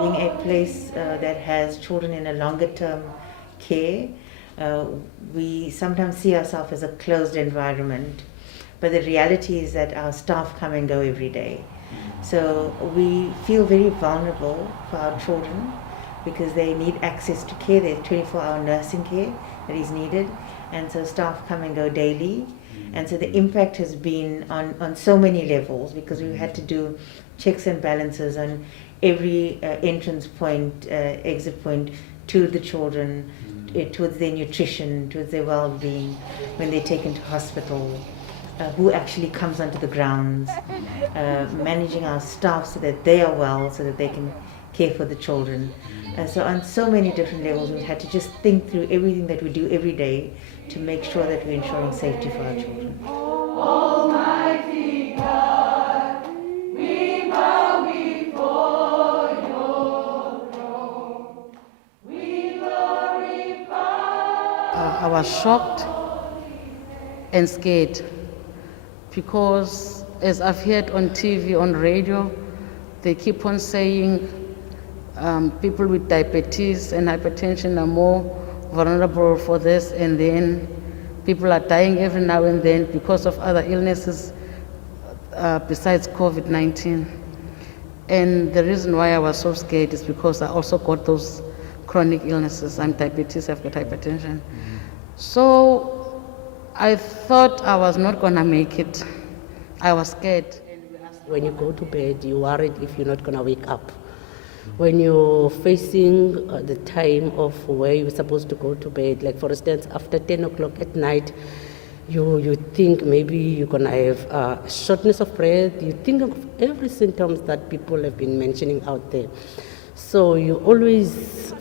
Being a place that has children in a longer term care, uh, we sometimes see ourselves as a closed environment, but the reality is that our staff come and go every day. So we feel very vulnerable for our children because they need access to care. There's 24-hour nursing care that is needed, and so staff come and go daily. And so the impact has been on so many levels because we've had to do checks and balances on every entrance point, exit point to the children, towards their nutrition, towards their well-being, when they're taken to hospital, who actually comes onto the grounds, managing our staff so that they are well, so that they can care for the children. So on so many different levels, we've had to just think through everything that we do every day to make sure that we're ensuring safety for our children. Almighty God, we bow before your throne. We glorify. I was shocked and scared because, as I've heard on TV, on radio, they keep on saying people with diabetes and hypertension are more vulnerable for this, and then people are dying every now and then because of other illnesses besides COVID-19. And the reason why I was so scared is because I also got those chronic illnesses. I'm diabetes, I've got hypertension. So I thought I was not gonna make it. I was scared. When you go to bed, you're worried if you're not gonna wake up. When you're facing the time of where you're supposed to go to bed, like for instance, after 10 o'clock at night, you think maybe you're going to have shortness of breath. You think of every symptoms that people have been mentioning out there. So you're always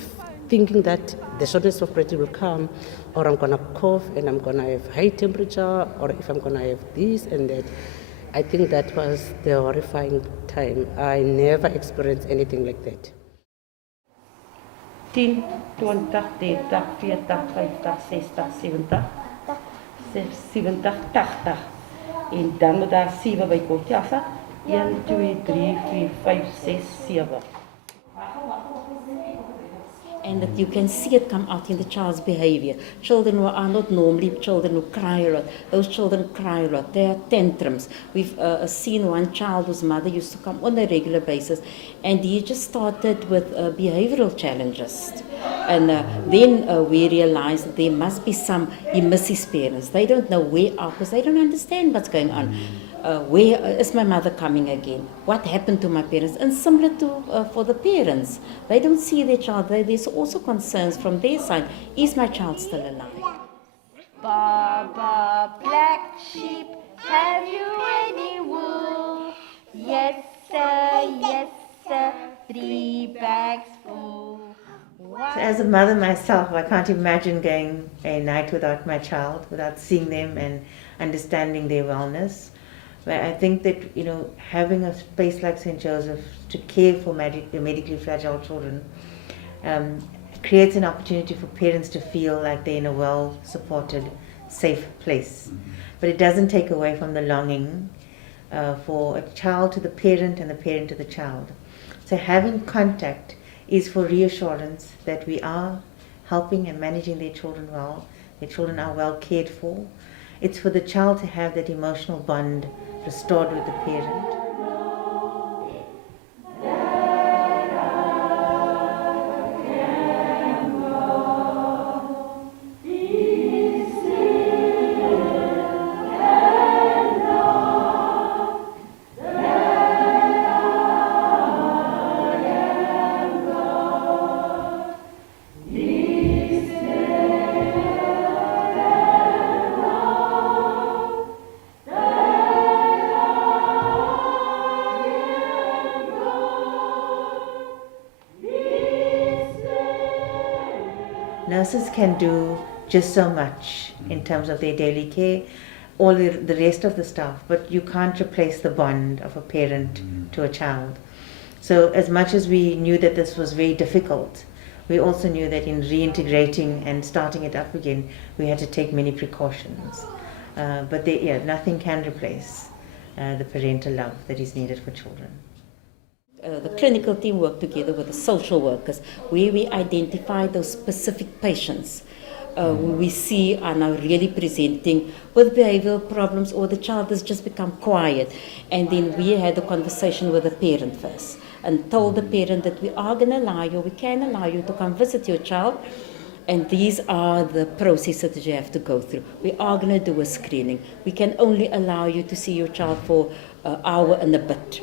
thinking that the shortness of breath will come, or I'm going to cough and I'm going to have high temperature, or if I'm going to have this and that. I think that was the horrifying time. I never experienced anything like that. 10, 20, 30, 40, 50, 60, 70, 70, 80. En dan moet daar 7 by kom. Ja, 1, 2, 3, 4, 5, 6, 7. And that you can see it come out in the child's behavior. Children who are not normally children who cry a lot. Those children cry a lot. They are tantrums. We've seen one child whose mother used to come on a regular basis, and he just started with behavioral challenges. And then we realized that there must be he missed his parents. They don't know where are, because they don't understand what's going on. Where is my mother coming again? What happened to my parents? And similar to for the parents, they don't see their child. There's also concerns from their side. Is my child still alive? Baba, black sheep, have you any wool? Yes, sir, 3 bags full. So as a mother myself, I can't imagine going a night without my child, without seeing them and understanding their wellness. But I think that, having a space like St. Joseph to care for medically fragile children creates an opportunity for parents to feel like they're in a well-supported, safe place. But it doesn't take away from the longing for a child to the parent and the parent to the child. So having contact is for reassurance that we are helping and managing their children well, their children are well cared for. It's for the child to have that emotional bond restored with the parent. Nurses can do just so much in terms of their daily care, all the rest of the staff, but you can't replace the bond of a parent to a child. So as much as we knew that this was very difficult, we also knew that in reintegrating and starting it up again, we had to take many precautions. But nothing can replace the parental love that is needed for children. The clinical team work together with the social workers, where we identify those specific patients who we see are now really presenting with behavioral problems, or the child has just become quiet. And then we had a conversation with the parent first and told the parent that we are going to allow you, we can allow you to come visit your child. And these are the processes that you have to go through. We are going to do a screening. We can only allow you to see your child for an hour and a bit.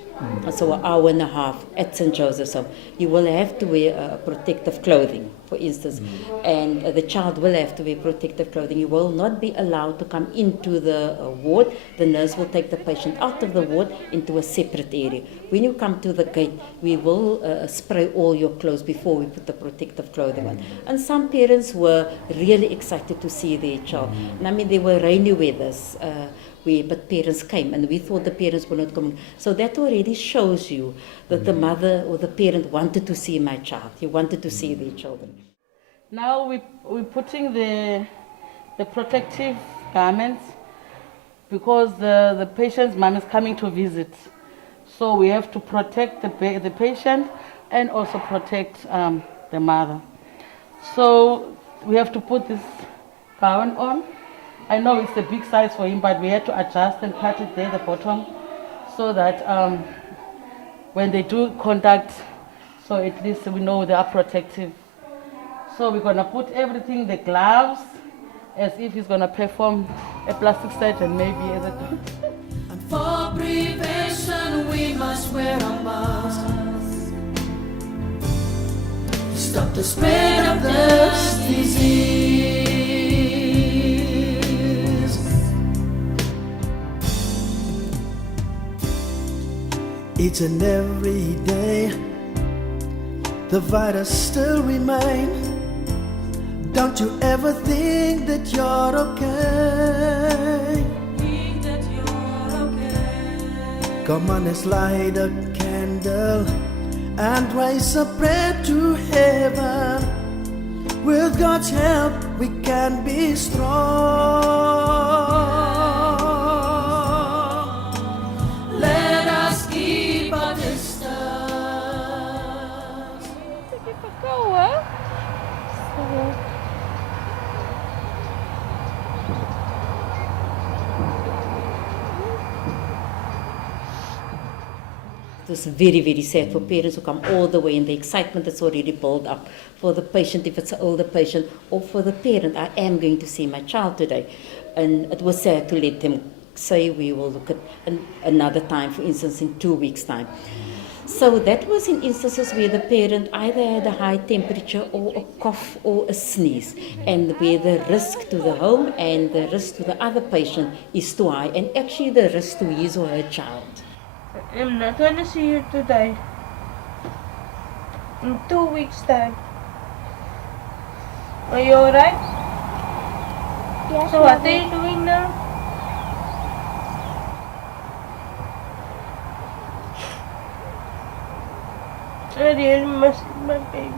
So an hour and a half at St. Joseph's Home. You will have to wear protective clothing, for instance, and the child will have to wear protective clothing. You will not be allowed to come into the ward. The nurse will take the patient out of the ward into a separate area. When you come to the gate, we will spray all your clothes before we put the protective clothing on. And some parents were really excited to see their child. And I mean, there were rainy weathers. But parents came, and we thought the parents were not coming. So that already shows you that the mother or the parent wanted to see my child. He wanted to see their children. Now we're putting the protective garments because the patient's mom is coming to visit. So we have to protect the patient and also protect the mother. So we have to put this gown on. I know it's a big size for him, but we had to adjust and cut it there, the bottom, so that when they do contact, so at least we know they are protective. So we're going to put everything, the gloves, as if he's going to perform a plastic surgery, maybe as a... And for prevention, we must wear our masks. Stop the spread of this disease. Each and every day, the virus still remains. Don't you ever think that you're okay? Think that you're okay. Come on, let's light a candle and raise a prayer to heaven. With God's help, we can be strong. Let us keep our distance. It was very, very sad for parents who come all the way, and the excitement that's already built up for the patient, if it's an older patient, or for the parent. I am going to see my child today. And it was sad to let them say we will look at another time, for instance, in 2 weeks' time. So that was in instances where the parent either had a high temperature or a cough or a sneeze, and where the risk to the home and the risk to the other patient is too high, and actually the risk to his or her child. I'm not going to see you today. In 2 weeks' time. Are you alright? Yes. So what are you doing now? I really miss my baby.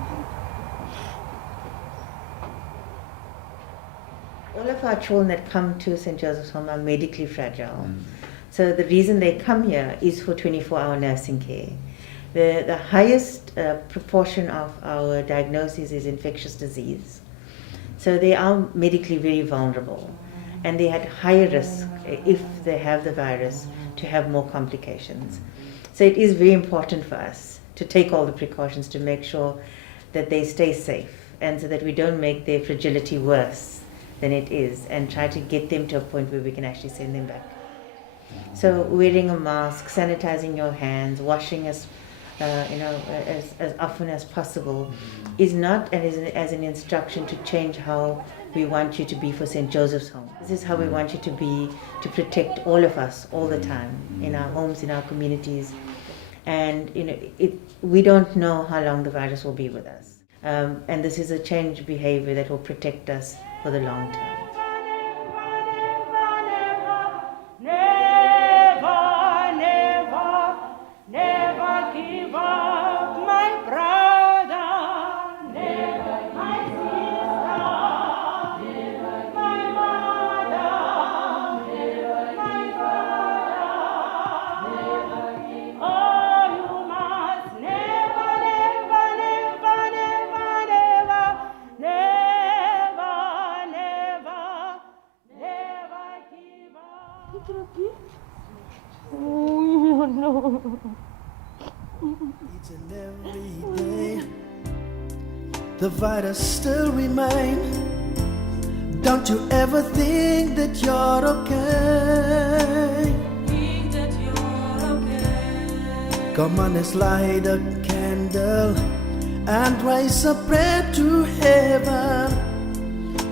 All of our children that come to St. Joseph's Home are medically fragile. So the reason they come here is for 24-hour nursing care. The highest proportion of our diagnoses is infectious disease. So they are medically very vulnerable, and they had higher risk if they have the virus to have more complications. So it is very important for us to take all the precautions to make sure that they stay safe, and so that we don't make their fragility worse than it is, and try to get them to a point where we can actually send them back. So wearing a mask, sanitizing your hands, washing as often as possible is not as an instruction to change how we want you to be for St. Joseph's Home. This is how we want you to be, to protect all of us all the time, in our homes, in our communities. And we don't know how long the virus will be with us. And this is a change behavior that will protect us for the long term. Each and every day, the virus still remain. Don't you ever think that you're okay? Think that you're okay. Come on, let's light a candle and raise a prayer to heaven.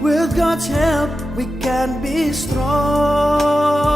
With God's help, we can be strong.